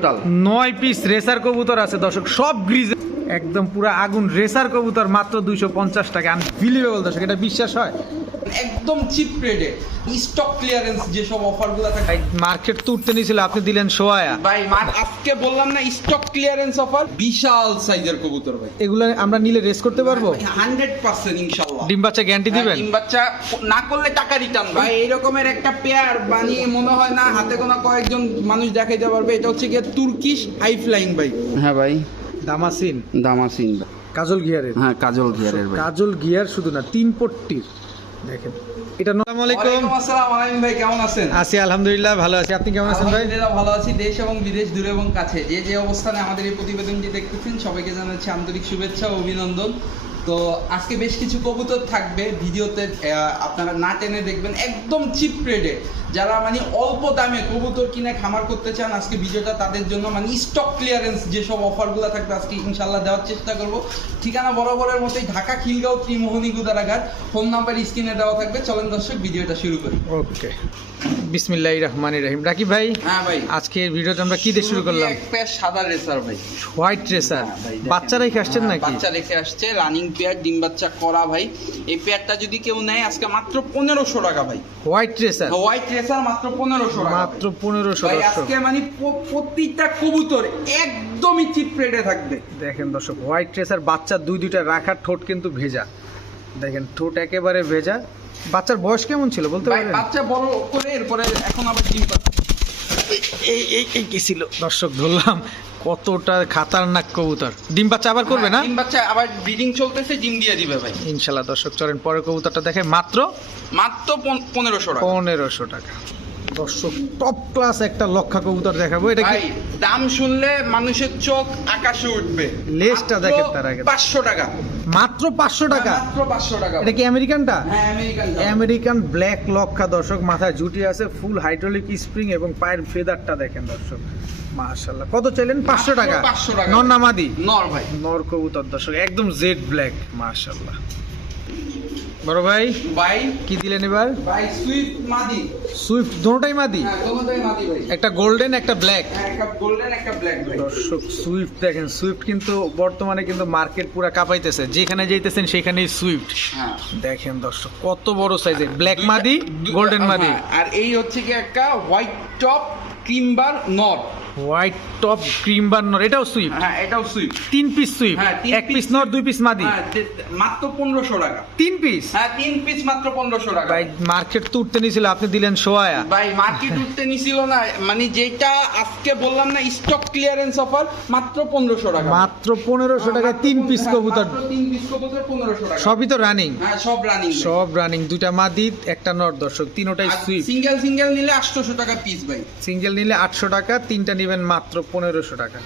Total. নয় piece racer কবুতর আছে দর্শক সব গ্রিজে একদম পুরো আগুন রেসার কবুতর মাত্র দুইশো পঞ্চাশ টাকা। আনবিলিভেবল দর্শক এটা বিশ্বাস হয়? একদম চিপ রেটে স্টক ক্লিয়ারেন্স যেসব অফারগুলো থাকে। মার্কেট তো উঠতে নিয়েছিল আপনি দিলেন সোয়ায়া। ভাই মা- আজকে বললাম না স্টক ক্লিয়ারেন্স অফার বিশাল সাইজের কবুতর ভাই। এগুলো আমরা নিলে রেস করতে পারব? হান্ড্রেড পার্সেন্ট ইনশাল্লাহ ডিম বাচ্চা গ্যারান্টি দিবেন? ডিম বাচ্চা না করলে টাকা রিটার্ন ভাই। এই রকমের একটা পেয়ার বানিয়ে মনে হয় না হাতে গোনা কয়েকজন মানুষ দেখাইতে পারবে। এটা হচ্ছে গিয়ে তুর্কিশ হাই ফ্লাইং ভাই হ্যাঁ ভাই। দামাসিন? দামাসিন। কাজল গিয়ারের? হ্যাঁ কাজল গিয়ারের কাজল গিয়ার শুধু না তিন পট্টির। দেখেন এটা আসসালামু আলাইকুম। ওয়ালাইকুম আসসালাম আলাইম ভাই কেমন আছেন? আছি আলহামদুলিল্লাহ ভালো আছি। আপনি কেমন আছেন ভাই? ভালো আছি দেশ এবং বিদেশ দূরে এবং কাছে। যে যে অবস্থানে আমাদের এই প্রতিবেদনটি দেখতেছেন সবাইকে জানাচ্ছি আন্তরিক শুভেচ্ছা ও অভিনন্দন। তো আজকে বেশ কিছু কবুতর থাকবে ভিডিওতে আপনারা না টেনে দেখবেন একদম চিপ রেটে যারা মানে অল্প দামে কবুতর কিনে খামার করতে চান আজকে ভিডিওটা তাদের জন্য মানে স্টক ক্লিয়ারেন্স যেসব অফারগুলো থাকবে আজকে ইনশাল্লাহ দেওয়ার চেষ্টা করব। ঠিকানা বরাবরের মতোই ঢাকা খিলগাঁও ত্রিমোহনী গুদারাঘাট। ফোন নাম্বার স্ক্রিনে দেওয়া থাকবে। চলেন দর্শক ভিডিওটা শুরু করি। ওকে। বিসমিল্লাহ রহমান রহিম। রাকিব ভাই হ্যাঁ ভাই। আজকের ভিডিওটা আমরা কি দিয়ে শুরু করলাম? এক সাদা রেসার ভাই। হোয়াইট রেসার হ্যাঁ দেখেন। বাচ্চা রেখে আসছেন হ্যাঁ, নাকি? বাচ্চা রেখে আসছে রানিং পেয়ার ডিম বাচ্চা করা ভাই এই পেয়ারটা যদি কেউ নেয় আজকে মাত্র পনেরোশো টাকা ভাই হোয়াইট রেসার হোয়াইট রেসার মাত্র পনেরোশো টাকা মাত্র পনেরোশো ভাই আজকে মানে প- প্রতিটা কবুতর একদমই চিপ রেটে থাকবে দেখেন দর্শক হোয়াইট রেসার বাচ্চা দুই দুইটা রাখার ঠোঁট কিন্তু ভেজা দেখেন ঠোঁট একেবারে ভেজা বাচ্চার বয়স কেমন ছিল বলতে ভাই পারবেন বাচ্চা বড় করে এরপরে এখন আবার ডিম এই এই কি ছিল দর্শক ধরলাম কতটা খাতারনাক কবুতর। ডিম বাচ্চা আবার করবে না? হ্যাঁ, ডিম বাচ্চা আবার ব্রিডিং চলতেছে ডিম দিয়ে দিবে ভাই। ইনশাল্লাহ দর্শক চলেন পরের কবুতরটা দেখে। মাত্র মাত্র পন- পনেরোশো টাকা। পনেরোশো টাকা। দর্শক টপ ক্লাস একটা লক্ষা কবুতর দেখাবো। এটা কি? দাম শুনলে মানুষের চোখ আকাশে উঠবে। লেজটা দেখেন তার আগে। পাঁচশো টাকা। মাত্র পাঁচশো টাকা? মাত্র পাঁচশো টাকা। এটা কি আমেরিকানটা? হ্যাঁ আমেরিকান আমেরিকান ব্ল্যাক লক্ষা দর্শক মাথায় জুটি আছে ফুল হাইড্রোলিক স্প্রিং এবং পায়ের ফেদারটা দেখেন দর্শক। মাশাল্লাহ কত চাইলেন? পাঁচশো টাকা? 500 টাকা। নর নামাদি নর ভাই। নর কবুতর দর্শক একদম জেড ব্ল্যাক মাশাল্লাহ বড় ভাই ভাই। কি দিলেন এবার? ভাই সুইফট মাদি। সুইফট দুটোটাই মাদি? হ্যাঁ মাদি ভাই। একটা গোল্ডেন একটা ব্ল্যাক। হ্যাঁ একটা গোল্ডেন একটা ব্ল্যাক ভাই। দর্শক সুইফট দেখেন সুইফট কিন্তু বর্তমানে কিন্তু মার্কেট পুরা কাঁপাইতেছে। যেখানে যাইতেছেন সেখানেই সুইফট। হ্যাঁ। দেখেন দর্শক কত বড় সাইজের ব্ল্যাক মাদি গোল্ডেন মাদি। হ্যাঁ, আর এই হচ্ছে কি একটা হোয়াইট টপ ক্রিমবার নর হোয়াইট টপ ক্রিম বার্নার এটাও সুইফট হ্যাঁ এটাও সুইফট তিন পিস সুইফট হ্যাঁ, এক পিস নর দুই পিস মাদি। হ্যাঁ মাত্র পনেরোশো টাকা। তিন পিস হ্যাঁ তিন পিস মাত্র পনেরোশো টাকা। ভাই মার্কেট তো উঠতে নিয়েছিল আপনি দিলেন সোয়ায়া ভাই মার্কেট উঠতে নিছিল না মানে যেটা আজকে বললাম না স্টক ক্লিয়ারেন্স অফার মাত্র পনেরোশো টাকা। মাত্র পনেরোশো টাকায় তিন পিস হ্যাঁ, কবুতর। তিন পিস কবুতর পনেরোশো টাকা। সবই তো রানিং হ্যাঁ সব রানিং সব রানিং দুইটা মাদি একটা নর দর্শক তিনোটাই সুইফট সিঙ্গেল সিঙ্গেল নিলে আটশোশো টাকা পিস ভাই। সিঙ্গেল নিলে আটশো টাকা তিনটা নেবেন মাত্র পনেরোশো টাকা।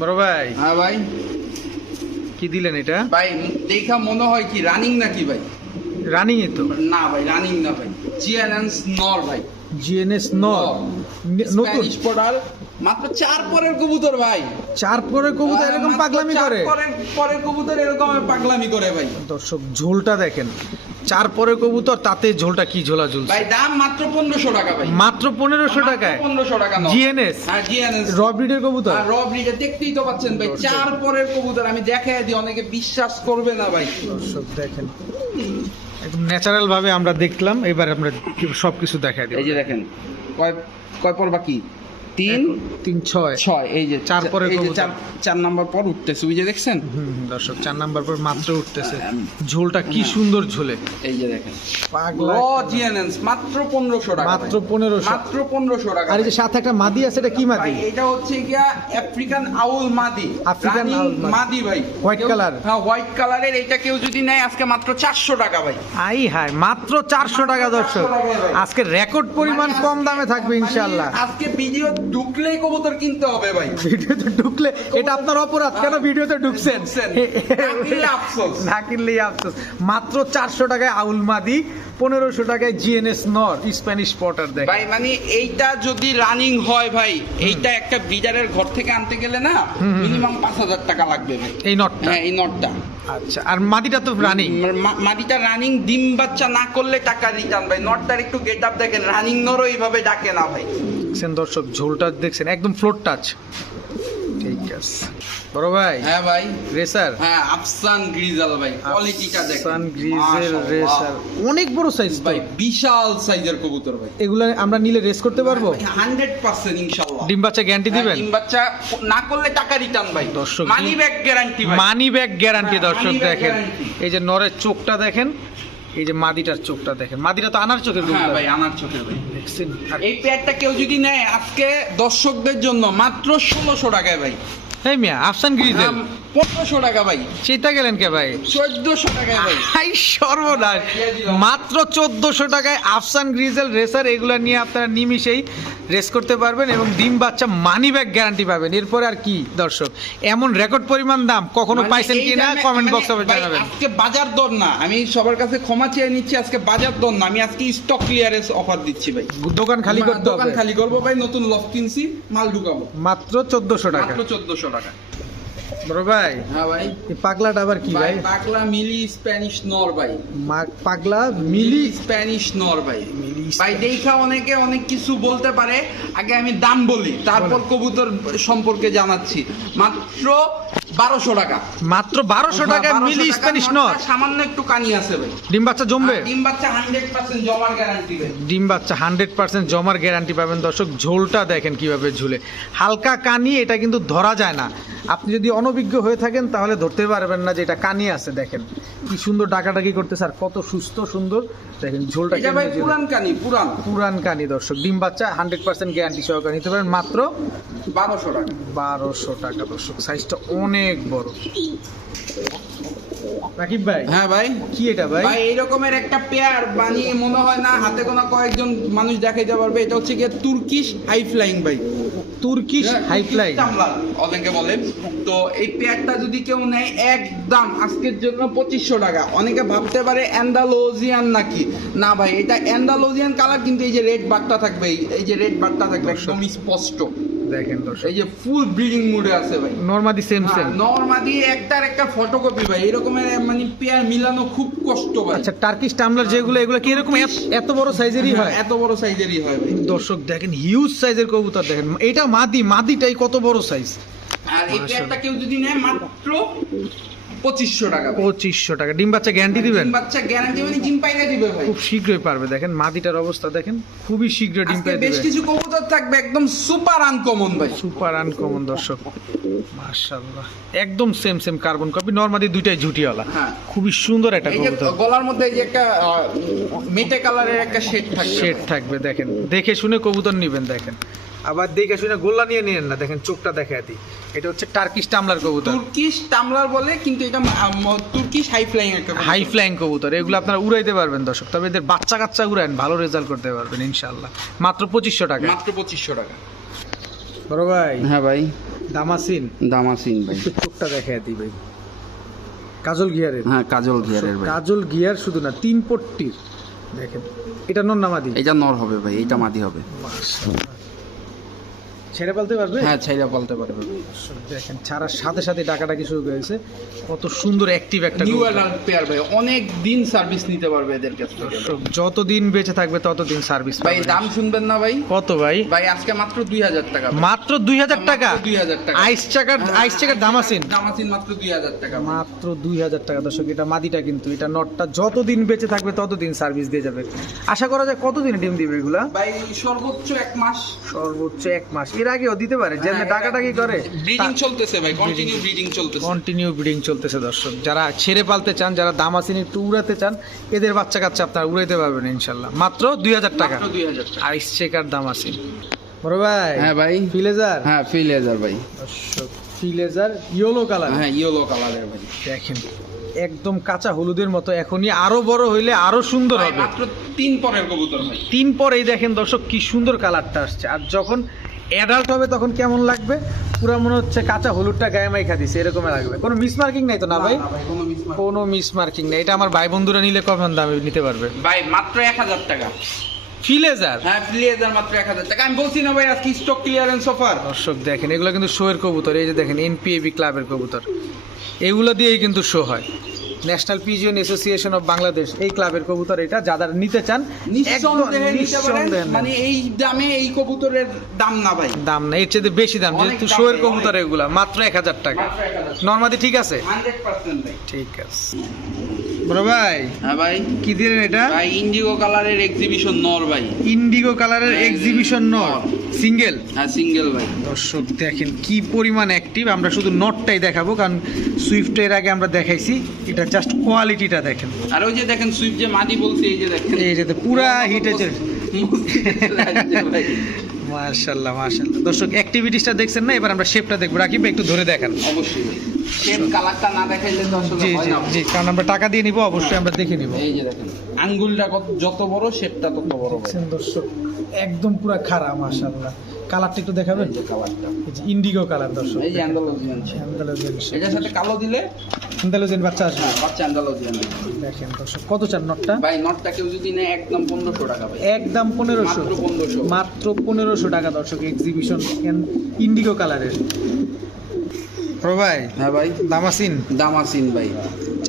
বড় ভাই। হ্যাঁ ভাই। কি দিলেন এটা? ভাই দেখা মনে হয় কি রানিং নাকি ভাই? রানিং এ তো। না ভাই রানিং না ভাই। জিএনএনস নর ভাই। জিএনএস নর নতুন? পড়ার মাত্র চার পরের কবুতর ভাই। চার পরের কবুতর এরকম পাগলামি চার করে? পরের পরের কবুতর এরকম পাগলামি করে ভাই। দর্শক ঝোলটা দেখেন। চার পরে কবুতর তাতে ঝোলটা কি ঝোলা ঝুলছে? ভাই দাম মাত্র পনেরোশো টাকা ভাই। মাত্র পনেরোশো টাকায়? পনেরোশো টাকা নর। জিএনএস হ্যাঁ জিএনএস র ব্রিডের কবুতর? আর র ব্রিডে দেখতেই তো পাচ্ছেন ভাই চার পরের কবুতর আমি দেখাই দিই অনেকে বিশ্বাস করবে না ভাই। দর্শক দেখেন। একদম ন্যাচারাল ভাবে আমরা দেখলাম এবার আমরা সবকিছু দেখাই দিই এই যে দেখেন কয় কয় পর বাকি তিন তিন ছয়। ছয় এই যে চার পরের এই যে চার চার নাম্বার পর উঠতেছে ওই যে দেখছেন? দর্শক চার নাম্বার পর মাত্র উঠতেছে। হ্যাঁ। ঝোলটা কি সুন্দর ঝোলে। এই যে দেখেন। মাত্র পনেরোশো টাকা। মাত্র। পনেরোশো। মাত্র পনেরোশো টাকা। আর এই যে সাথে একটা মাদি আছে এটা কি মাদি? এটা হচ্ছে গিয়া আফ্রিকান আউল মাদি। আফ্রিকান মাদি। ভাই। কেউ- color? হ্যাঁ হোয়াইট কালারের এটা কেউ যদি নেয় আজকে মাত্র চারশো টাকা ভাই। আই হায় মাত্র চারশো টাকা দর্শক। 400 টাকা ভাই। আজকে রেকর্ড পরিমাণ মানে কম দামে থাকবে মানে ইনশাল্লাহ আজকে ভিডিও ঢুকলেই কবুতর কিনতে হবে ভাই। ভিডিওতে ঢুকলে এটা আপনার অপরাধ। কেন ভিডিওতে ঢুকছেন। না কিনলেই আফসোস। মাত্র চারশো টাকায় আউল মাদি। পনেরোশো টাকায় জিএনএস নর স্প্যানিশ পটার দেখ। ভাই মানে এইটা যদি রানিং হয় ভাই এইটা একটা ব্রিডারের ঘর থেকে আনতে গেলে না মিনিমাম পাঁচ হাজার টাকা লাগবে ভাই। এই নটটা? হ্যাঁ এই নটটা। আচ্ছা আর মাদিটা তো রানিং মাদিটা রানিং ডিম বাচ্চা না করলে টাকা রিটার্ন ভাই। নটটার একটু গেট আপ দেখেন রানিং নরও এইভাবে ডাকে না ভাই। দেখছেন দর্শক ঝোলটা দেখছেন একদম ফ্লোর টাচ ঠিক আছে। বড় ভাই হ্যাঁ ভাই। রেসার হ্যাঁ আফসান গ্রিজাল ভাই কোয়ালিটিটা দেখেন। সান গ্রিজের রেসার অনেক বড় সাইজ ভাই বিশাল সাইজের কবুতর ভাই। এগুলো আমরা নিলে রেস করতে পারব? হান্ড্রেড পার্সেন্ট ইনশাল্লাহ ডিম বাচ্চা গ্যারান্টি দিবেন? হ্যাঁ, ডিম বাচ্চা না করলে টাকা রিটার্ন ভাই। দর্শক, মানি ব্যাক গ্যারান্টি ভাই। মানি ব্যাগ গ্যারান্টি হ্যাঁ, দর্শক দেখেন। এই যে নরের চোখটা দেখেন এই যে মাদিটার চোখটা দেখেন। মাদিটা তো আনার চোখের হ্যাঁ ভাই আমার চোখে ভাই। এই পেয়ারটা কেউ যদি নেয় আজকে দর্শকদের জন্য মাত্র ষোলোশো টাকায় ভাই। এই মিয়া আফসান গ্রিজেল পনেরোশো টাকা ভাই। চিন্তা গেলেন কে ভাই? চোদ্দশো টাকায় ভাই। হাই সর্বনাশ। মাত্র চোদ্দশো টাকায় আফসান গ্রিজেল রেসার এগুলো নিয়ে আপনারা নিমিশেই রেস করতে পারবেন এবং ডিম বাচ্চা মানি ব্যাগ গ্যারান্টি পাবেন। এরপরে আর কি দর্শক? এমন রেকর্ড পরিমাণ দাম কখনো মানে পাইছেন কিনা? দামে- কমেন্ট মানে বক্সে ভাই, জানাবেন। আজকে বাজার দর না। আমি সবার কাছে ক্ষমা চেয়ে নিচ্ছি আজকে বাজার দর না। আমি আজকে স্টক ক্লিয়ারেন্স অফার দিচ্ছি ভাই। দোকান খালি করতে দোকান খালি করব ভাই নতুন লক কিনছি মাল ঢুকাবো। মাত্র চোদ্দশো টাকা। মাত্র চোদ্দশো টাকা। বড় ভাই হ্যাঁ ভাই। পাগলাটা আবার কি ভাই পাগলা মিলি স্প্যানিশ নর ভাই। পাগলা মিলি? মিলি স্প্যানিশ নর ভাই। ভাই দেখা অনেকে অনেক কিছু বলতে পারে আগে আমি দাম বলি তারপর কবুতর সম্পর্কে জানাচ্ছি। মাত্র বারোশো টাকা। মাত্র বারোশো টাকায় মিলি টাকা, স্প্যানিশ নটটা নট সামান্য একটু কানি আছে ভাই। ডিম বাচ্চা জমবে? ডিম বাচ্চা হান্ড্রেড পার্সেন্ট জমার গ্যারান্টি ডিম বাচ্চা হান্ড্রেড পার্সেন্ট জমার গ্যারান্টি পাবেন। দর্শক ঝোলটা দেখেন কীভাবে ঝুলে। হালকা কানি এটা কিন্তু ধরা যায় না। আপনি যদি অনভিজ্ঞ হয়ে থাকেন তাহলে ধরতে পারবেন না যে এটা কানি আছে। দেখেন কি সুন্দর ডাকাডাকি করতে স্যার কত সুস্থ সুন্দর। দেখেন ঝোলটা। পুরান কানি পুরান। পুরান কানি দর্শক। ডিম বাচ্চা হান্ড্রেড পার্সেন্ট গ্যারান্টি সহকারে নিতে পারেন। মাত্র বারোশো টাকা। বারোশো টাকা দর্শক। সাইজটা অনেক বড়। রাকিব ভাই হ্যাঁ ভাই। কি এটা ভাই? ভাই এই রকমের একটা পেয়ার বানিয়ে মনে হয় না হাতে গোনা কয়েকজন মানুষ দেখাইতে পারবে। এটা হচ্ছে গিয়ে তুর্কিশ হাই ফ্লাইং ভাই। তুর্কিশ হ্যাঁ, হাইফ্লাই অনেকে বলেন। তো এই পেয়ারটা যদি কেউ নেয় একদম আজকের জন্য পঁচিশশো টাকা। অনেকে ভাবতে পারে অ্যান্ডালোজিয়ান নাকি। না ভাই এটা অ্যান্ডালোজিয়ান কালার কিন্তু এই যে রেড বাটটা থাকবে এই- যে রেড বাটটা থাকবে একদম স্পষ্ট। দেখেন এই যে ফুল ব্রিডিং মুডে আছে ভাই। নর্মাদি সেম সেম নর্মালি একটার একটা ফটোকপি ভাই। এরকমের মানে পেয়ার মিলানো খুব কষ্ট ভাই। আচ্ছা টার্কিশ টামলার যেগুলো এগুলো কি এরকম এত- এত বড় সাইজেরই হয় এত বড় সাইজেরই হয় ভাই। দর্শক দেখেন হিউজ সাইজের কবুতর দেখেন। এটা মাদি মাদিটাই কত বড় সাইজ আর এই। পেয়ারটা কেউ যদি নেয় মাত্র পঁচিশশো টাকা। পঁচিশশো টাকা। ডিম বাচ্চা গ্যারান্টি দিবেন? বাচ্চা গ্যারান্টি মানে ডিম পাইলে দিবে ভাই। খুব শীঘ্রই পারবে। দেখেন মাদিটার অবস্থা দেখেন খুবই শীঘ্র ডিম বেশ কিছু কবুতর থাকবে একদম সুপার আনকমন ভাই। সুপার আনকমন দর্শক। মাশাআল্লাহ। একদম সেম সেম কার্বন কপি দুইটাই ঝুটিওয়ালা। হ্যাঁ। খুবই সুন্দর একটা কবুতর। গলার মধ্যে এই যে একটা মেটে কালারের একটা শেড থাকবে। শেড থাকবে দেখেন। দেখে শুনে কবুতর নিবেন দেখেন। আবার দেখে শুনে গোল্লা নিয়ে নিয়েন না দেখেন চোখটা দেখা দিই এটা হচ্ছে টার্কিশ টামলার কবুতর। তুর্কিশ টামলার বলে কিন্তু এটা তুর্কিশ হাই ফ্লাইং একটা হাই ফ্লাইং কবুতর এগুলো আপনারা উড়াইতে পারবেন দর্শক তবে এদের বাচ্চা কাচ্চা উড়ান ভালো রেজাল্ট করতে পারবেন ইনশাল্লাহ মাত্র পঁচিশশো টাকা। মাত্র পঁচিশশো টাকা। বড় ভাই। হ্যাঁ ভাই। দামাসিন। দামাসিন ভাই। একটু চোখটা দেখা দিই ভাই। কাজল গিয়ারের। হ্যাঁ কাজল ঘিয়ারের ভাই। কাজল গিয়ার শুধু না তিন পট্টির। দেখেন এটা নন নামাদি এটা নর হবে ভাই এটা মাদি হবে। ছেড়ে পালতে পারবে? হ্যাঁ ছাইরা বলতে পারবে। দেখেন ছাড়ার সাথে সাথে ডাকাডাকি শুরু হয়েছে কত সুন্দর অ্যাক্টিভ একটা নিউ অ্যাডাল্ট পেয়ার ভাই অনেক দিন সার্ভিস নিতে পারবে এদের কাছ থেকে। দর্শক, যতদিন বেঁচে থাকবে ততদিন সার্ভিস ভাই দাম শুনবেন না ভাই? কত ভাই? ভাই আজকে মাত্র দুই হাজার টাকা। মাত্র দুই হাজার টাকা? দুই হাজার টাকা। আইস চাকার আইস চাকার দাম আছেন দামাসিন মাত্র দুই হাজার টাকা। মাত্র দুই হাজার টাকা। দর্শক এটা মাদিটা কিন্তু এটা নটটা যতদিন বেঁচে থাকবে ততদিন সার্ভিস দিয়ে যাবে। আশা করা যায় কতদিন ডিম দিবে এগুলা? ভাই সর্বোচ্চ এক মাস। সর্বোচ্চ এক মাস। এর আগেও দিতে পারে যে ডাকাডাকি করে। ব্রিডিং চলতেছে ভাই কন্টিনিউ ব্রিডিং চলতেছে। কন্টিনিউ ব্রিডিং চলতেছে দর্শক। যারা ছেড়ে পালতে চান যারা দামাসিন একটু উড়াতে চান এদের বাচ্চা কাচ্চা আপনারা উড়াইতে পারবেন ইনশাল্লাহ। মাত্র দুই হাজার টাকা। হাজার টাকা। দামাসিন। বড় ভাই হ্যাঁ ভাই। ফিলেজার হ্যাঁ ফিলেজার ভাই। দর্শক ফিলেজার ইয়েলো কালার হ্যাঁ ইয়েলো কালারের ভাই। দেখেন একদম কাঁচা হলুদের মতো এখনই আরও বড় হইলে আরও সুন্দর হবে। মাত্র তিন পরের কবুতর ভাই। তিন পরেই দেখেন দর্শক কি সুন্দর কালারটা আসছে। আর যখন অ্যাডাল্ট হবে তখন কেমন লাগবে? পুরো মনে হচ্ছে কাঁচা হলুদটা গায়ে মাইখা দিছে এরকম লাগবে। কোনো মিস মার্কিং নাই তো না ভাই? কোনো মিস মার্কিং নেই। এটা আমার ভাই বন্ধুরা নিলে কখন দামে নিতে পারবে? ভাই মাত্র এক হাজার টাকা। ফিলেজার হ্যাঁ ফিলেজার মাত্র এক হাজার টাকা। আমি বলছি না ভাই আজকে স্টক ক্লিয়ারেন্স অফার দর্শক দেখেন এগুলো কিন্তু শোয়ের কবুতর। এই যে দেখেন এনপিএবি ক্লাবের কবুতর। এগুলো দিয়েই কিন্তু শো হয়। National pigeon association of Bangladesh এই ক্লাবের কবুতর এটা যারা নিতে চান। মানে এই দামে এই কবুতরের দাম না ভাই। দাম না এর চেয়ে বেশি দাম যেহেতু শোয়ের কবুতর এগুলা মাত্র এক হাজার টাকা। মাত্র 1000 নর্মাদি ঠিক আছে? ঠিক আছে। বড় ভাই হ্যাঁ ভাই। কি দিলেন এটা? ভাই ইন্ডিগো কালারের এক্সিবিশন নর ভাই। ইন্ডিগো কালারের এক্সিবিশন সিঙ্গেল হ্যাঁ সিঙ্গেল ভাই। দর্শক দেখেন কি পরিমাণ অ্যাক্টিভ আমরা শুধু নটটাই দেখাবো কারণ সুইফটের আগে আমরা দেখাইছি এটা জাস্ট কোয়ালিটিটা দেখেন। আর ওই যে দেখেন সুইফট যে মাদি বলছে এই যে দেখেন। এই যে পুরা হিট হয়েছে ভাই। মার্শাল্লাহ মার্শাল্লাহ দর্শক অ্যাক্টিভিটিসটা দেখছেন না? এবার আমরা শেপটা দেখব। রাকিব একটু ধরে দেখান। অবশ্যই। কালারটা না দেখাইলে তো আসলে হয় না। জি কারণ আমরা টাকা দিয়ে নিব অবশ্যই আমরা দেখে নিব। এই যে দেখেন আঙ্গুলটা কত যত বড় শেপটা তত বড় দর্শক একদম পুরা খারাপ মার্শাল্লাহ কালারটা একটু দেখাবেন? কালারটা ইন্ডিগো কালার দর্শক। এই যে এটার সাথে কালো দিলে? বাচ্চা আসবে? হ্যাঁ বাচ্চা অ্যান্ডালোজিয়ান দেখেন দর্শক কত চান নটটা? ভাই নটটা কেউ যদি নেয় একদম টাকা ভাই। একদম মাত্র পনেরোশো। মাত্র পনেরোশো টাকা দর্শক এক্সিবিশন ইন্ডিগো কালারের ভাই হ্যাঁ ভাই। দামাসিন। দামাসিন ভাই।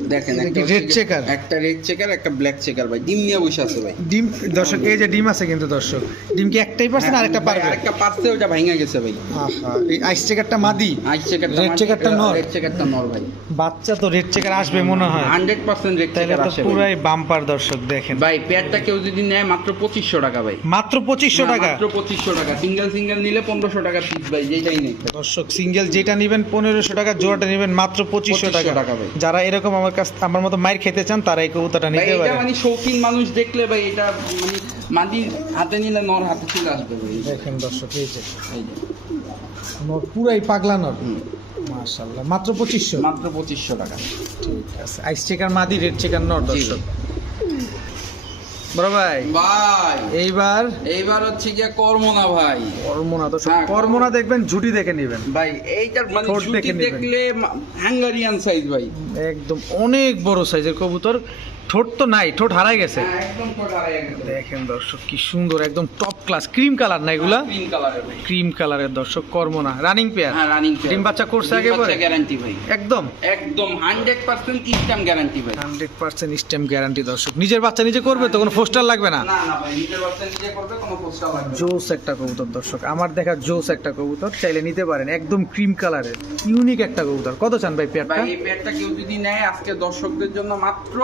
দেখেন একটা হচ্ছে checker? একটা রেড চেকার একটা ব্ল্যাক চেকার ভাই। ডিম নিয়ে বসে আছে ভাই। ডিম দর্শক এই যে ডিম আছে কিন্তু দর্শক। ডিম কি একটাই পারছেন আরেকটা হ্যাঁ, পারবে? আরেকটা পারছে ওটা ভাঙা গেছে ভাই। এই আইস চেকারটা মাদি। আইস চেকারটা Red checkerটা নর? রেড চেকারটা নর ভাই। বাচ্চা তো রেড চেকার আসবে মনে হয়। হান্ড্রেড পার্সেন্ট রেড চেকার তো আসে পুরাই বাম্পার দর্শক দেখেন। ভাই পেয়ারটা কেউ যদি নেয় মাত্র পঁচিশশো টাকা ভাই। মাত্র পঁচিশশো হ্যাঁ, টাকা? মাত্র পঁচিশশো টাকা। সিঙ্গেল সিঙ্গেল নিলে পনেরোশো টাকা পিস ভাই যেটাই নেই। দর্শক সিঙ্গেল যেটা নেবেন পনেরোশো টাকা জোড়াটা নেবেন মাত্র পঁচিশশো 2500 টাকা। যারা এরকম আমার কাছ আমার মতো মায়ের খেতে চান তারা এই কবুতরটা নিতে পারে। এটা মানে শৌখিন মানুষ দেখলে ভাই এটা মানে মাদি হাতে নিলে নর হাতে চলে আসবে ভাই। দেখেন দর্শক এই যে। নর পুরাই পাগলা নর। মাশাআল্লাহ মাত্র 2500 মাত্র 2500 টাকা। ঠিক আছে আইস চেকার মাদি রেড চেকার নর। দর্শক। বড় ভাই। ভাই। এইবার? এইবার হচ্ছে গিয়ে কর্মনা ভাই। কর্মনা তো হ্যাঁ, কর্মনা দেখবেন ঝুটি দেখে নেবেন। ভাই এইটার মানে। দেখলে হাঙ্গারিয়ান সাইজ ভাই। একদম অনেক বড় সাইজের কবুতর। ঠোঁট তো নাই ঠোঁট হারাই গেছে। হ্যাঁ, ঠোঁট হারায় গেছে। দেখেন দর্শক কি সুন্দর একদম টপ ক্লাস ক্রিম কালার না এগুলা? ক্রিম কালারের দর্শক কর্ম না। রানিং পেয়ার হ্যাঁ রানিং ডিম বাচ্চা করছে আগে পরে? গ্যারান্টি ভাই। একদম। একদম হান্ড্রেড পার্সেন্ট ইস্টাম গ্যারান্টি ভাই। হান্ড্রেড পার্সেন্ট স্টেম গ্যারান্টি দর্শক। নিজের বাচ্চা নিজে করবে তো কোনো পোস্টার লাগবে না? না না ভাই নিজের বাচ্চা নিজে করবে কোনো পোস্টার লাগবে জোস একটা কবুতর দর্শক। আমার দেখা জোস একটা কবুতর চাইলে নিতে পারেন। একদম ক্রিম কালারের ইউনিক একটা কবুতর। কত চান ভাই পেয়ারটা? ভাই এই পেয়ারটা কেউ যদি নেয় আজকে দর্শকদের জন্য মাত্র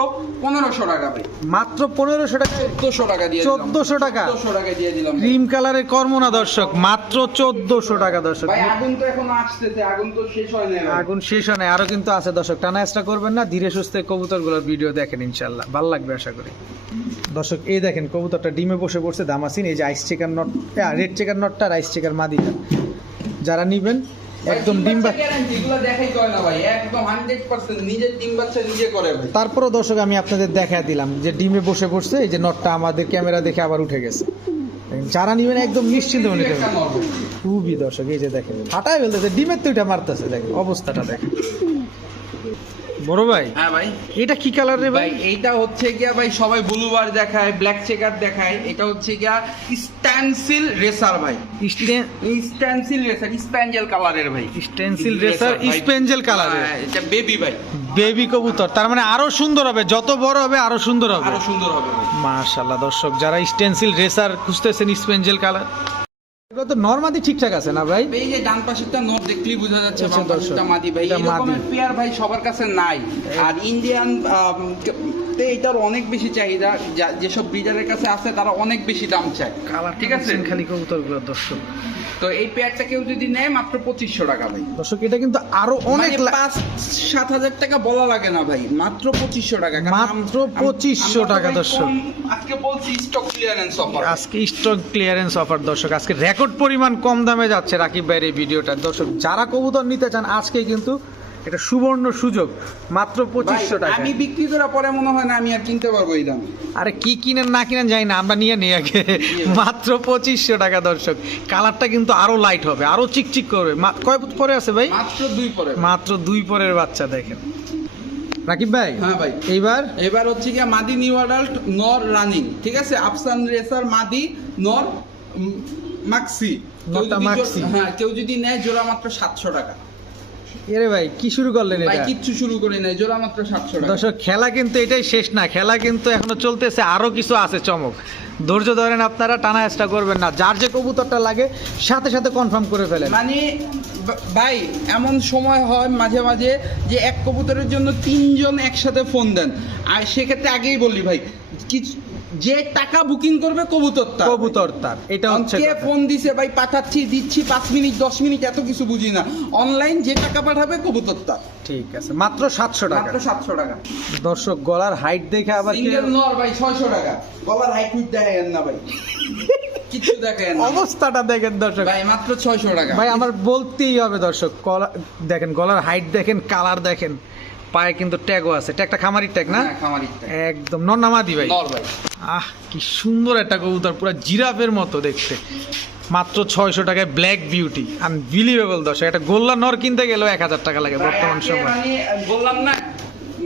পনেরোশো টাকা ভাই। মাত্র পনেরোশো টাকা। চোদ্দশো টাকা দিয়ে 1400 টাকা? চোদ্দশো টাকা দিয়ে দিলাম। ক্রিম কালারের কর্মনা দর্শক। মাত্র চোদ্দশো টাকা দর্শক। আগুন তো এখনও আসতেছে। আগুন তো শেষ হয় না আগুন শেষ হয় নাই, আরও কিন্তু আছে দর্শক। টানা এক্সট্রা করবেন না ধীরে সুস্থে কবুতরগুলোর ভিডিও দেখেন ইনশাল্লাহ ভালো লাগবে আশা করি। দর্শক এই দেখেন কবুতরটা ডিমে বসে পড়ছে দামাসিন। এই যে ice checker not red checker নটটা আর আইস চেকার মাদিটা। যারা নিবেন একদম ডিম তারপরও দর্শক আমি আপনাদের দেখা দিলাম যে ডিমে বসে বসে এই যে নটটা আমাদের ক্যামেরা দেখে আবার উঠে গেছে। যারা নিবেন একদম নিশ্চিন্ত মনে খুবই দর্শক এই যে দেখেন। হাঁটায় ফেলতেছে ডিমের তো এটা মারতেছে দেখেন অবস্থাটা দেখেন। বড় ভাই? হ্যাঁ ভাই। এটা কি কালার রে ভাই? এইটা হচ্ছে গিয়া ভাই সবাই ব্লুবার দেখায় ব্ল্যাক চেকার দেখায়। এটা হচ্ছে গিয়া স্ট্যান্সিল রেসার ভাই। স্ট্যান্সিল রেসার স্প্যাঞ্জেল কালারের ভাই। স্টেনসিল রেসার ভাই। স্পেঞ্জেল কালারের এটা বেবি ভাই। বেবি কবুতর তার মানে আরও সুন্দর হবে যত বড় হবে আরও সুন্দর হবে। আরও সুন্দর হবে মাশাআল্লাহ দর্শক যারা স্টেনসিল রেসার খুঁজতেছেন স্পেঞ্জেল কালার এগুলো তো নর্মালি ঠিকঠাক আছে না ভাই? এই যে ডান পাশেরটা নোট দেখলেই বোঝা যাচ্ছে আচ্ছা, বাম পাশেরটা মাদি ভাই। এরকম পেয়ার ভাই সবার কাছে নাই। আর ইন্ডিয়ান তে এটার অনেক বেশি চাহিদা যেসব ব্রিডারের কাছে আছে তারা অনেক বেশি দাম চায়। কালার ঠিক আছে? খালি কবুতরগুলো দর্শক। তো এই পেয়ারটা কেউ যদি নেয় মাত্র পঁচিশশো টাকা ভাই। দর্শক এটা কিন্তু আরও অনেক মানে পাঁচ সাত হাজার টাকা বলা লাগে না ভাই মাত্র পঁচিশশো টাকা। মাত্র আম- 2500 আমরা তো টাকা দর্শক। আজকে বলছি স্টক ক্লিয়ারেন্স অফার আজকে স্টক ক্লিয়ারেন্স অফার দর্শক আজকে রেকর্ড পরিমাণ কম দামে যাচ্ছে রাকিব ভাইয়ের এই ভিডিওটা। দর্শক যারা কবুতর নিতে চান আজকে কিন্তু এটা সুবর্ণ সুযোগ মাত্র পঁচিশশো টাকা। আমি বিক্রি করা পরে মনে হয় না আমি আর কিনতে পারব এই দামে। আরে কি কিনেন না কিনেন যাই না আমরা নিয়ে নিই আগে। মাত্র পঁচিশশো টাকা দর্শক। কালারটা কিন্তু আরও লাইট হবে আরও চিকচিক করবে। কয় পরে আছে ভাই? মাত্র দুই পরে মাত্র দুই পরের বাচ্চা দেখেন। রাকিব ভাই হ্যাঁ ভাই। এইবার? এবার হচ্ছে গিয়ে মাদি নিউ অ্যাডাল্ট নর রানিং ঠিক আছে? আফসান রেসার মাদি নর মাক্সি। হ্যাঁ কেউ যদি নেয় জোড়া মাত্র সাতশো টাকা। এরে ভাই কি শুরু করলেন এটা? কিচ্ছু শুরু করি নাই জোড়া মাত্র সাতশো টাকা। দর্শক খেলা কিন্তু এটাই শেষ না খেলা কিন্তু এখনও চলতেছে আরও কিছু আছে চমক। ধৈর্য ধরেন আপনারা টানা চেষ্টা করবেন না যার যে কবুতরটা লাগে সাথে সাথে কনফার্ম করে ফেলেন। মানে ভাই এমন সময় হয় মাঝে মাঝে যে এক কবুতরের জন্য তিনজন একসাথে ফোন দেন। আর সেক্ষেত্রে আগেই বললি ভাই কিছু যে টাকা বুকিং করবে কবুতরটা কবুতর তার এটা হচ্ছে কে ফোন দিছে ভাই পাঠাচ্ছি দিচ্ছি পাঁচ মিনিট দশ মিনিট এত কিছু বুঝি না। অনলাইন যে টাকা পাঠাবে কবুতরটা ঠিক আছে মাত্র সাতশো টাকা। মাত্র সাতশো টাকা। দর্শক গলার হাইট দেখে আবার সিঙ্গেল নর ভাই ছয়শো টাকা। গলার হাইট হুইট দেখায় না ভাই। কিছু দেখায় না। অবস্থাটা দেখেন দর্শক। ভাই মাত্র ছয়শো টাকা। ভাই আমার বলতেই হবে দর্শক গলা দেখেন গলার হাইট দেখেন কালার দেখেন। পায়ে কিন্তু ট্যাগও আছে। ট্যাগটা খামারির ট্যাগ না? হ্যাঁ, একদম নন্নামাদি ভাই। নর ভাই। আহ কি সুন্দর একটা কবুতর পুরো জিরাফের মতো দেখতে। মাত্র ছয়শো টাকায় ব্ল্যাক বিউটি আনবিলিভেবল দর্শক। একটা গোল্লা নর কিনতে গেলেও এক হাজার টাকা লাগে বর্তমান সময়। মানে বললাম না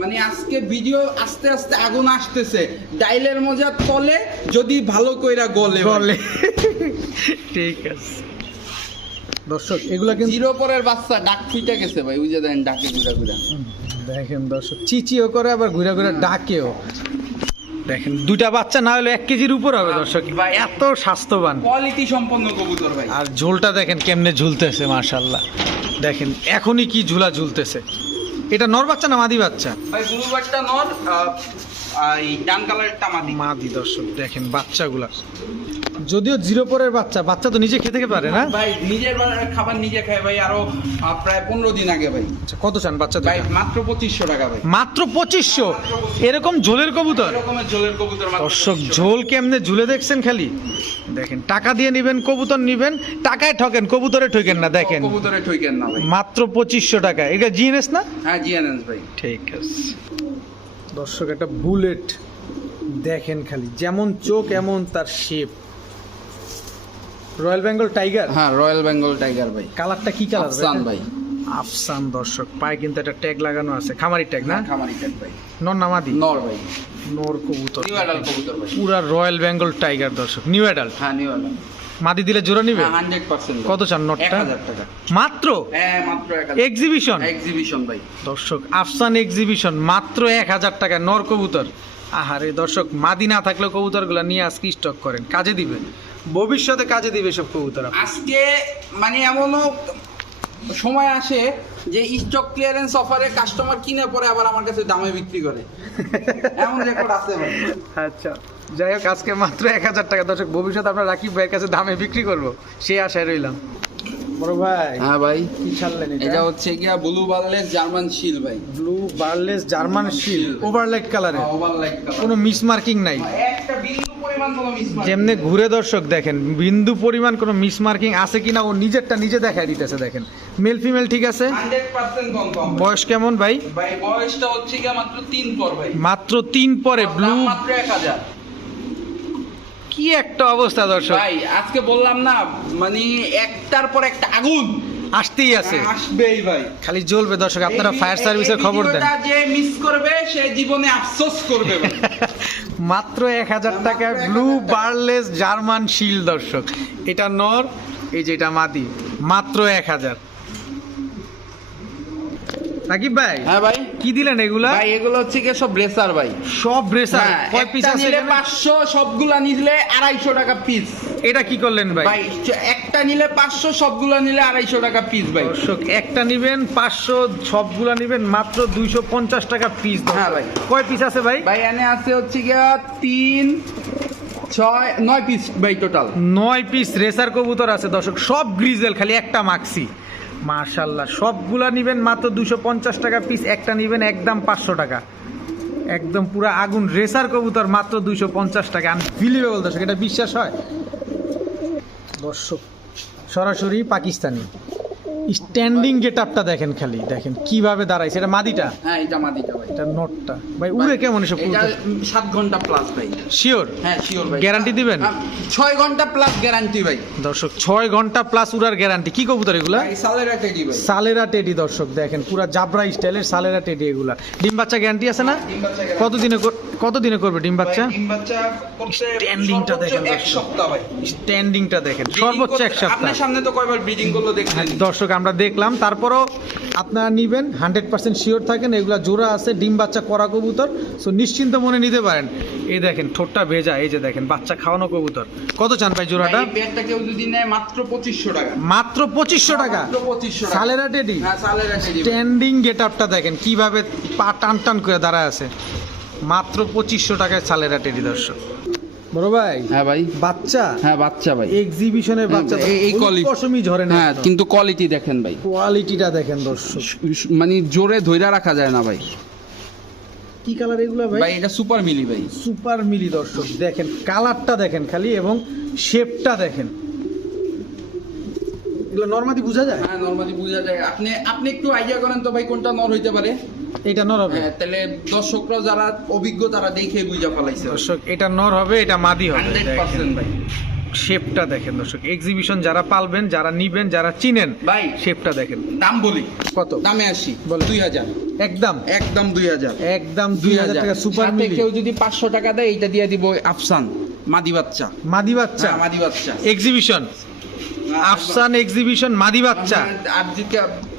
মানে আজকে ভিডিও আস্তে আস্তে আগুন আসতেছে। ডাইলের মজা তলে যদি ভালো কইরা গলে। বলে ঠিক আছে। দর্শক এগুলা কিন্তু জিরো পরের বাচ্চা ডাক ফুইটা গেছে ভাই ওই যে দেন ডাকে ঘুরা ঘুরা। দেখেন দর্শক চিচিও করে আবার ঘুরে ঘুরে ডাকেও। দেখেন দুইটা বাচ্চা না হলে এক কেজির উপর হবে দর্শক। ভাই, এত স্বাস্থ্যবান। কোয়ালিটি সম্পন্ন কবুতর ভাই। আর ঝোলটা দেখেন কেমনে ঝুলতেছে মার্শাল্লাহ দেখেন এখনই কি ঝুলা ঝুলতেছে। এটা নর বাচ্চা না মাদি বাচ্চা? ভাই ব্লু বাটটা নর এই ডান কালারটা মাদি। মাদি দর্শক দেখেন বাচ্চাগুলা। যদিও জিরো পরের বাচ্চা বাচ্চা তো নিজে খেতে পারে না? ভাই নিজের খাবার নিজে খায় ভাই আরও প্রায় পনেরো দিন আগে ভাই। আচ্ছা, কত চান বাচ্চা ভাই মাত্র পঁচিশশো টাকা ভাই। মাত্র পঁচিশশো? এরকম ঝোলের কবুতর? এরকমের জলের কবুতর দর্শক ঝোল কেমনে ঝুলে দেখছেন খালি? দেখেন টাকা দিয়ে নিবেন কবুতর নিবেন টাকায় ঠকেন কবুতরে ঠকেন না দেখেন। কবুতরে ঠকেন না ভাই। মাত্র পঁচিশশো টাকা। এটা জিএনএস না? হ্যাঁ জিএনএস ভাই। ঠিক আছে। দর্শক একটা বুলেট দেখেন খালি। যেমন চোখ এমন তার শেপ। রয়্যাল বেঙ্গল টাইগার হ্যাঁ রয়্যাল বেঙ্গল টাইগার ভাই। কালারটা কি কালার আফসান ভাই? আফসান দর্শক পায়ে কিন্তু একটা ট্যাগ লাগানো আছে। খামারি ট্যাগ না? খামারি ট্যাগ ভাই। নর নামাদি নর ভাই। নর কবুতর। নিউ অ্যাডাল্ট কবুতর ভাই। পুরা রয়্যাল বেঙ্গল টাইগার দর্শক। নিউ অ্যাডাল্ট হ্যাঁ নিউ অ্যাডাল্ট মাদি দিলে জোড়া নিবে? হ্যাঁ কত চান নটটা? মাত্র? হ্যাঁ মাত্র এক হাজার। এক্সিবিশন এক্সিবিশন ভাই। দর্শক আফসান এক্সিবিশন মাত্র এক হাজার টাকা নর কবুতর। আহারে দর্শক মাদি না থাকলেও কবুতরগুলো নিয়ে আজকে স্টক করেন। কাজে দিবে ভবিষ্যতে কাজে দিবে সব কবুতর। আজকে মানে এমনও সময় আসে যে স্টক ক্লিয়ারেন্স অফারে কাস্টমার কিনে পরে আবার আমার কাছে দামে বিক্রি করে। এমন রেকর্ড আছে ভাই। আচ্ছা যাই হোক আজকে মাত্র এক হাজার টাকা। দর্শক ভবিষ্যতে আমরা রাকিব ভাইয়ের কাছে দামে বিক্রি করব। সে আশায় রইলাম। বড় ভাই হ্যাঁ ভাই। কি ছাড়লেন এটা? হচ্ছে গিয়া ব্লু বার্লেস জার্মান শিল ভাই। ব্লু বার্লেস জার্মান শিল ওভারলাইট কালারে ওভার লাইক কোনো মিস মার্কিং নাই একটা বিন্দু পরিমাণ কোনো মিস যেমনে ঘুরে দর্শক দেখেন বিন্দু পরিমাণ কোনো মিস মার্কিং আছে কিনা ও নিজেরটা নিজে দেখায় দিতেছে দেখেন। মেল ফিমেল ঠিক আছে? কনফার্ম বয়স কেমন ভাই? ভাই বয়সটা হচ্ছে গিয়া মাত্র তিন পর ভাই। মাত্র তিন পরে ব্লু মাত্র এক হাজার। কি একটা অবস্থা দর্শক? ভাই আজকে বললাম না মানে একটার পর একটা আগুন। আসতেই আছে। আসবেই ভাই। খালি জ্বলবে দর্শক আপনারা ফায়ার সার্ভিসের খবর দেন। যে মিস করবে সে জীবনে আফসোস করবে মাত্র এক হাজার টাকায় ব্লু বার্লেস জার্মান শিল দর্শক। এটা নর এই যে এটা মাদি। মাত্র এক হাজার। রাকিব ভাই? হ্যাঁ ভাই। কি দিলেন এগুলা? ভাই এগুলো হচ্ছে কি সব ব্রেসার ভাই। সব ব্রেসার হ্যাঁ, কয় পিস আছে নিলে এখানে? পাঁচশো সবগুলা নিলে আড়াইশো টাকা পিস এটা কি করলেন ভাই? ভাই একটা নিলে পাঁচশো সবগুলা নিলে আড়াইশো টাকা পিস ভাই। দর্শক একটা নিবেন পাঁচশো সবগুলা নিবেন মাত্র দুইশো পঞ্চাশ টাকা পিস হ্যাঁ ভাই। কয় পিস আছে ভাই? ভাই এনে আছে হচ্ছে গিয়া তিন ছয় নয় পিস ভাই টোটাল নয় পিস রেসার কবুতর আছে দর্শক সব গ্রিজেল খালি একটা মাক্সি মার্শাল্লাহ সবগুলা নিবেন মাত্র দুশো পঞ্চাশ টাকা পিস একটা নিবেন একদম পাঁচশো টাকা। একদম পুরো আগুন রেসার কবুতর মাত্র দুশো পঞ্চাশ টাকা আনবিলিভেবল দর্শক, এটা বিশ্বাস হয়? দর্শক, সরাসরি পাকিস্তানি। স্ট্যান্ডিং গেট আপটা দেখেন খালি দেখেন কীভাবে দাঁড়াইছে এটা মাদিটা? হ্যাঁ এটা মাদিটা ভাই। এটা নটটা। ভাই উড়ে কেমন এসব এটা সাত ঘণ্টা প্লাস ভাই। শিওর হ্যাঁ শিওর ভাই। Guarantee দিবেন? হ্যাঁ, ছয় ঘণ্টা প্লাস গ্যারান্টি ভাই। দর্শক ছয় ঘণ্টা প্লাস উড়ার গ্যারান্টি কি কবুতর এগুলা? ভাই সালেরা টেডি ভাই। সালেরা টেডি দর্শক দেখেন পুরা জাবরা স্টাইলের সালেরা টেডি এগুলা। ডিম বাচ্চা গ্যারান্টি আছে না? ডিম বাচ্চা কত দিনে কর- কতদিনে করবে ডিম বাচ্চা? ডিম বাচ্চা করতে Standing-টা দেখেন এক। সপ্তাহ ভাই। স্ট্যান্ডিংটা দেখেন সর্বোচ্চ এক সপ্তাহ। আপনার সামনে তো কয়বার ব্রিডিং করল দেখলেন হ্যাঁ, দর্শক আমরা দেখলাম। তারপরও আপনারা নিবেন হান্ড্রেড পার্সেন্ট শিওর থাকেন এগুলা জোড়া আছে ডিম বাচ্চা করা কবুতর। সো নিশ্চিন্ত মনে নিতে পারেন। এই দেখেন ঠোঁটটা ভেজা এই যে দেখেন বাচ্চা খাওয়ানো কবুতর। কত চান ভাই জোড়াটা? কেউ যদি নেয় মাত্র পঁচিশশো টাকা। মাত্র পঁচিশশো টাকা? পঁচিশশো সালেরা টেডি। স্ট্যান্ডিং গেট আপটা দেখেন কীভাবে পা টান টান করে দাঁড়ায় আছে। মাত্র পঁচিশশো টাকায় সালেরা টেডি দর্শক। বড় ভাই হ্যাঁ ভাই। বাচ্চা? হ্যাঁ বাচ্চা ভাই। এক্সিবিশনের বাচ্চা এই- কোয়ালিটি ঝরে না হ্যাঁ কিন্তু কোয়ালিটি দেখেন ভাই। কোয়ালিটিটা দেখেন দর্শক। মানে জোরে ধইরা রাখা যায় না ভাই। কি কালার এগুলো ভাই? ভাই এটা সুপার মিলি ভাই। সুপার মিলি দর্শক দেখেন কালারটা দেখেন খালি এবং শেপটা দেখেন। এগুলো নর্মালি বোঝা যায়? হ্যাঁ নরমালি বোঝা যায়। আপনি আপনি একটু আইডিয়া করেন তো ভাই কোনটা নর হইতে পারে? এটা নর হবে। হ্যাঁ তাহলে দর্শকরা যারা অভিজ্ঞ তারা দেখে বুঝা ফেলাইছে। দর্শক এটা নর হবে এটা মাদি হবে। হান্ড্রেড দেখেন। পার্সেন্ট ভাই। শেপটা দেখেন দর্শক। এক্সিবিশন যারা পালবেন যারা নিবেন যারা চিনেন ভাই শেপটা দেখেন। দাম বলি। কত? দামে আসি। বলেন। দুই হাজার। একদম। একদম দুই হাজার। একদম দুই হাজার টাকা সুপার মিলি কেউ যদি পাঁচশো টাকা দেয় এইটা দিয়ে দিব আফসান মাদি বাচ্চা। মাদি বাচ্চা? হ্যাঁ, মাদি বাচ্চা। এক্সিবিশন আফসান এক্সিবিশন মাদি বাচ্চা। আর যদি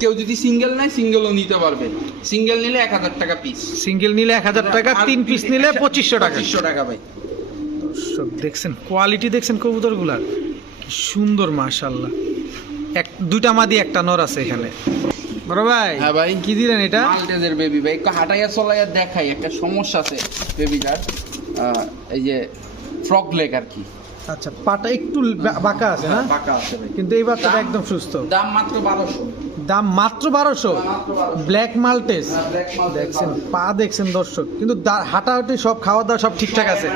কেউ যদি সিঙ্গেল নেয় সিঙ্গেলও নিতে পারবে। সিঙ্গেল নিলে এক হাজার টাকা পিস সিঙ্গেল নিলে এক হাজার টাকা তিন পিস নিলে পঁচিশশো টাকা। পঁচিশশো টাকা ভাই। দর্শক দেখছেন কোয়ালিটি দেখছেন কবুতরগুলার সুন্দর মাশাল্লাহ এক দুইটা মাদি একটা নর আছে এখানে। বড় ভাই হ্যাঁ ভাই। কি দিলেন এটা? মাল্টেজের বেবি ভাই। একটু হাঁটাইয়া চলাইয়া দেখাই একটা সমস্যা আছে বেবিটার এই যে ফ্রক লেগ আর কি। আচ্ছা পাটা একটু বাঁকা আছে না বাঁকা আছে কিন্তু এই বাচ্চাটা একদম সুস্থ। দাম মাত্র বারোশো। দাম মাত্র বারোশো? ব্ল্যাক মাল্টেস দেখছেন পা দেখছেন দর্শক। কিন্তু হাঁটাহাঁটি সব খাওয়া দাওয়া সব ঠিকঠাক আছে।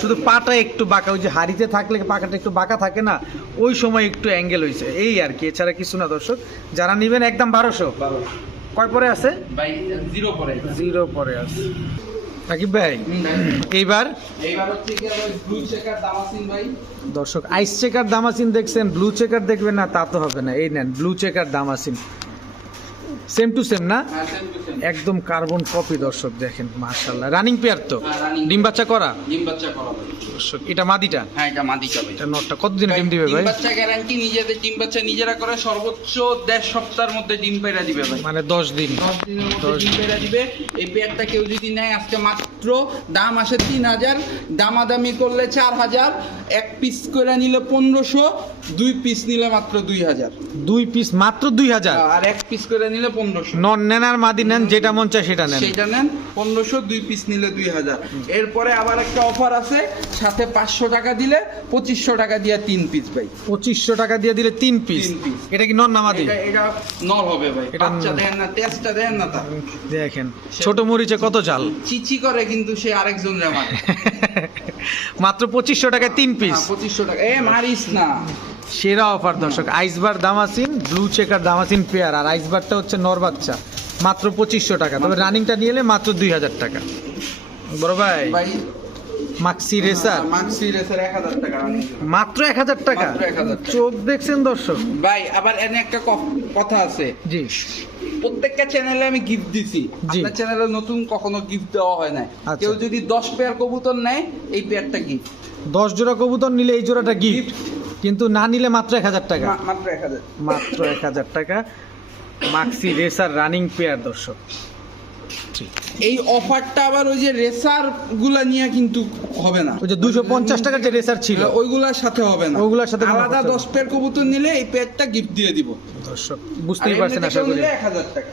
শুধু পাটা একটু বাঁকা ওই যে হাড়িতে থাকলে পাকাটা একটু বাঁকা থাকে না? ওই সময় একটু অ্যাঙ্গেল হয়েছে। এই আর কি এছাড়া কিছু না দর্শক। যারা নেবেন একদম বারোশো। কয় পরে আছে? জিরো পরে। জিরো পরে আছে। রাকিব ভাই? এইবার? দর্শক আইস চেকার দামাসিন দেখছেন ব্লু চেকার দেখবেন না তা তো হবে না। এই নেন blue checker damascene same to same না? একদম কার্বন কপি দর্শক দেখেন মার্শাল্লাহ রানিং পেয়ার তো? হ্যাঁ, ডিম বাচ্চা করা? ডিম বাচ্চা করা দর্শক এটা মাদিটা? হ্যাঁ এটা মাদি যাবে এটা নটটা। কতদিনে ডিম দিবে ভাই বাচ্চা গ্যারান্টি নিজেদের ডিম বাচ্চা নিজেরা করে সর্বোচ্চ দেড় সপ্তাহের মধ্যে ডিম পেড়া দিবে ভাই। মানে দশ দিন। দশ দিনের মধ্যে ডিম পেড়া দিবে। এই পেয়ারটা কেউ যদি নেয় আজকে মাত্র দাম আসে তিন হাজার। দামাদামি করলে চার হাজার। এক পিস করে নিলে পনেরোশো। দুই পিস নিলে মাত্র দুই হাজার। দুই পিস মাত্র দুই হাজার? আর এক পিস করে নিলে পনেরোশো। নন নেন আর মাদি নেন যেটা মন চায় সেটা নেন। নেন পনেরোশো দুই পিস নিলে দুই হাজার। এরপরে আবার একটা অফার আছে সাথে পাঁচশো টাকা দিলে পঁচিশশো টাকা দিয়ে তিন পিস ভাই। পঁচিশশো টাকা দিয়ে দিলে তিন পিস এটা কি নন না মাদি? এটা নর হবে ভাই। এটা দেন না টেস্টটা দেন না তা। দেখেন ছোট মরিচে কত চাল চিচি করে কিন্তু সে আরেকজন রে মাত্র পঁচিশশো টাকায় তিন পিস পঁচিশশো টাকা। এ মারিস না। সেরা অফার দর্শক। Ice bar damascene blue checker damascene pair আর আইসবারটা হচ্ছে নর বাচ্চা। মাত্র পঁচিশশো টাকা। তবে রানিংটা নিয়ে এলে মাত্র দুই হাজার টাকা। বড় ভাই মাক্সি রেসার মাক্সি রেসের এক হাজার টাকা মাত্র এক হাজার টাকা? 1000 টাকা। চোখ দেখছেন দর্শক? ভাই আবার এনে একটা কথা আছে। জি। প্রত্যেকটা চ্যানেলে আমি গিফট দিছি। আপনার চ্যানেলে নতুন কখনো গিফট দেওয়া হয় না আচ্ছা। কেউ যদি দশ পেয়ার কবুতর নেয় এই পেয়ারটা গিফট দশ জোড়া কবুতর নিলে এই জোড়াটা গিফট কিন্তু না নিলে মাত্র এক হাজার টাকা। মাত্র এক হাজার। মাত্র এক হাজার টাকা। মাক্সি রেসার রানিং পেয়ার দর্শক। এই অফারটা আবার ওই যে রেসারগুলা নিয়ে কিন্তু হবে না। ওই যে দুশো পঞ্চাশ টাকার যে রেসার ছিল। ওইগুলার সাথে হবে না। ওইগুলার সাথে আলাদা দশ পেয়ার কবুতর নিলে এই পেয়ারটা গিফট দিয়ে দিব। দর্শক বুঝতেই পারছেন আশা করি। এক হাজার টাকা।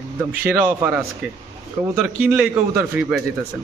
একদম সেরা অফার আজকে। কবুতর কিনলেই কবুতর ফ্রি পেয়ে যেতেছেন